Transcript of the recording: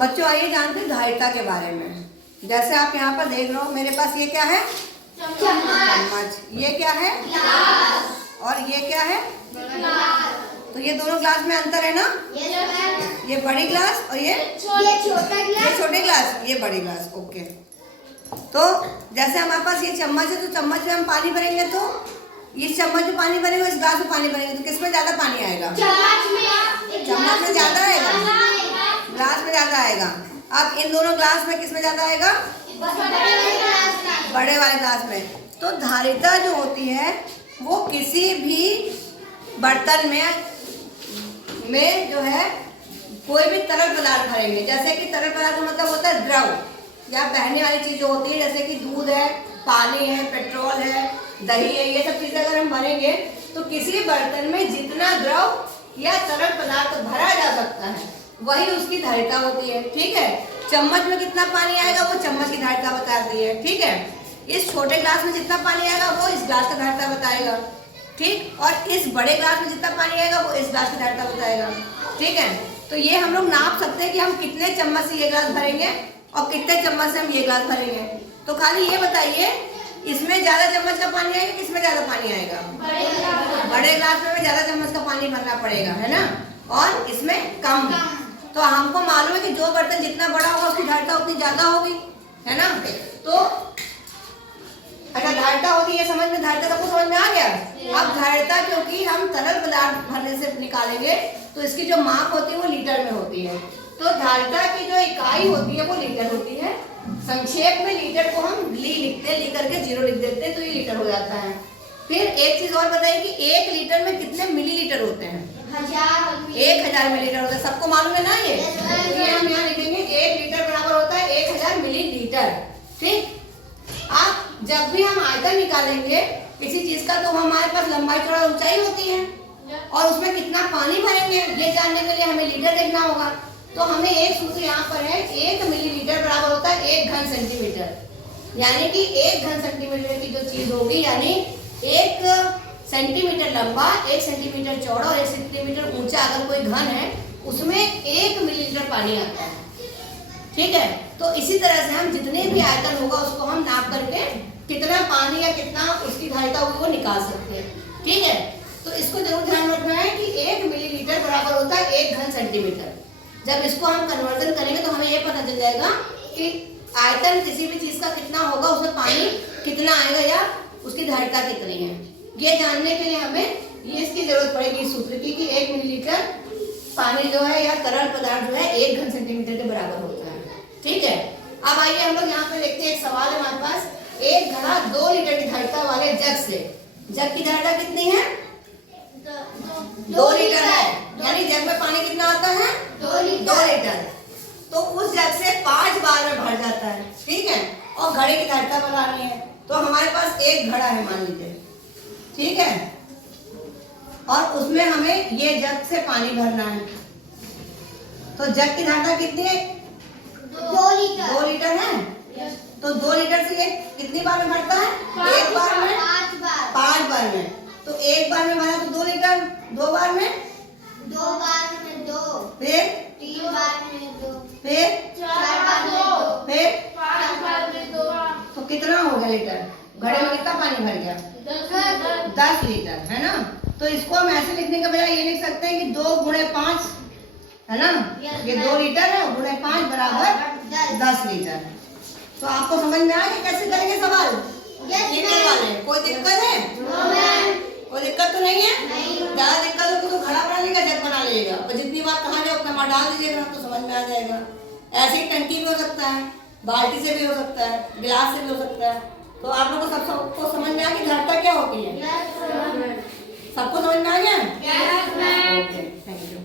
बच्चों आइए जानते हैं धारिता के बारे में। जैसे आप यहाँ पर देख लो, मेरे पास ये क्या है? चम्मच। ये क्या है? ग्लास। और ये क्या है? ग्लास। तो ये दोनों ग्लास में अंतर है ना? ये बड़ी ग्लास और ये छोटा ग्लास। ये छोटे ग्लास, ये बड़ी ग्लास। ओके। तो जैसे हमारे पास ये चम्मच है, तो चम्मच में हम पानी भरेंगे, तो इस चम्मच में पानी भरेंगे, इस ग्लास में पानी भरेंगे, तो किसमें ज्यादा पानी आएगा? चम्मच में ज्यादा आएगा, ग्लास में ज्यादा आएगा। अब इन दोनों ग्लास में किसमें ज्यादा आएगा? बड़े वाले ग्लास में। तो धारिता जो होती है वो किसी भी बर्तन में जो है कोई भी तरल पदार्थ भरेंगे, जैसे कि तरल पदार्थ का मतलब होता है द्रव या बहने वाली चीज जो होती है, जैसे कि दूध है, पानी है, पेट्रोल है, दही है, ये सब चीजें अगर हम भरेंगे तो किसी बर्तन में जितना द्रव या तरल पदार्थ भरा जा सकता है वही उसकी धारिता होती है। ठीक है। चम्मच में कितना पानी आएगा वो चम्मच की धारिता बताती है। ठीक है। इस छोटे ग्लास में जितना पानी आएगा वो इस ग्लास का धारिता बताएगा। ठीक। और इस बड़े ग्लास में जितना पानी आएगा वो इस ग्लास की धारिता बताएगा। ठीक है। तो ये हम लोग नाप सकते हैं कि हम कितने चम्मच से ये ग्लास भरेंगे और कितने चम्मच से हम ये ग्लास भरेंगे। तो खाली ये बताइए, इसमें ज्यादा चम्मच का पानी आएगा, किसमें ज्यादा पानी आएगा? बड़े ग्लास में ज्यादा चम्मच का पानी भरना पड़ेगा, है ना, और इसमें कम। तो हमको मालूम है कि जो बर्तन जितना बड़ा होगा उसकी धारिता उतनी ज्यादा होगी, है ना। तो अच्छा, धारिता होती है, समझ में, धारिता सबको समझ में आ गया। अब धारिता क्योंकि हम तरल पदार्थ भरने से निकालेंगे तो इसकी जो माप होती है वो लीटर में होती है। तो धारिता की जो इकाई होती है वो लीटर होती है। संक्षेप में लीटर को हम ली लिखते हैं, ली करके 0 लिख देते हैं तो ये लीटर हो जाता है। फिर एक चीज और बताइए कि 1 लीटर में कितने मिलीलीटर होते हैं? 1000 मिलीलीटर होता है। सबको मालूम है ना ये? तो ये हम यहाँ लिखेंगे 1 लीटर बराबर होता है 1000 मिलीलीटर। ठीक। अब जब भी हम आयतन निकालेंगे किसी चीज का तो हमारे पास लंबाई चौड़ाई ऊंचाई होती है और उसमें कितना पानी भरेंगे ये जानने के लिए हमें लीटर देखना होगा। तो हमें एक सूत्र यहाँ पर है, 1 मिलीलीटर बराबर होता है 1 घन सेंटीमीटर। यानी कि 1 घन सेंटीमीटर की जो चीज होगी, यानी 1 सेंटीमीटर लंबा, 1 सेंटीमीटर चौड़ा और 1 सेंटीमीटर ऊंचा अगर कोई घन है उसमें 1 मिलीलीटर पानी आता है। ठीक है। तो इसी तरह से हम जितने भी आयतन होगा उसको हम नाप करके कितना पानी या कितना उसकी धारिता होगी वो निकाल सकते हैं। ठीक है। तो इसको जरूर ध्यान रखना है कि 1 मिलीलीटर बराबर होता है 1 घन सेंटीमीटर। जब इसको हम कन्वर्जन करेंगे तो हमें ये पता चल जाएगा कि आयतन किसी भी चीज का कितना होगा, उसमें पानी कितना आएगा या उसकी धारिता कितनी है। ये जानने के लिए हमें ये इसकी जरूरत पड़ेगी सूत्र की कि 1 मिलीलीटर पानी जो है या तरल पदार्थ जो है 1 घन सेंटीमीटर के बराबर होता है। ठीक है। अब आइए हम लोग यहाँ पे देखते हैं, एक सवाल है हमारे पास, एक घड़ा 2 लीटर की धारिता वाले जग से, जग की धारिता कितनी है? 2 लीटर है। यानी जग में पानी कितना आता है? 2 लीटर। तो उस जग से 5 बार में भर जाता है। ठीक है। और घड़े की धारिता बनानी है तो हमारे पास एक घड़ा है मान लीजिए। ठीक है। और उसमें हमें ये जग से पानी भरना है। तो जग की धारिता कितनी है? 2 लीटर है। तो 2 लीटर से ये कितनी बार में भरता है? एक बार में, 5 बार में। तो एक बार में भरा तो 2 लीटर, 2 बार में 2, फिर 3 बार में 2, फिर 4 बार में 2, फिर 5 बार में 2। तो कितना हो गया लीटर? घड़े में कितना पानी भर गया? 10 लीटर, है ना। तो इसको हम ऐसे लिखने के बजाय ये लिख सकते हैं कि 2 गुणे 5, है ना। ये 2 लीटर है, गुणे 5 बराबर 10 लीटर। तो आपको समझ में आ गया कैसे करेंगे सवाल? लीटर वाले। कोई दिक्कत है? कोई दिक्कत तो नहीं है? ज्यादा दिक्कत हो तो घड़ा बना लीजिएगा, जग बना लीजिएगा और जितनी बार कहा जाए उतना बार डाल दीजिएगा तो समझ में आ जाएगा। ऐसे ही टंकी भी हो सकता है, बाल्टी से भी हो सकता है, गिलास से भी हो सकता है। तो आप लोगों को सबको समझ में आ गया धारिता क्या होती है? सबको समझ में आ गया? Okay, thank you.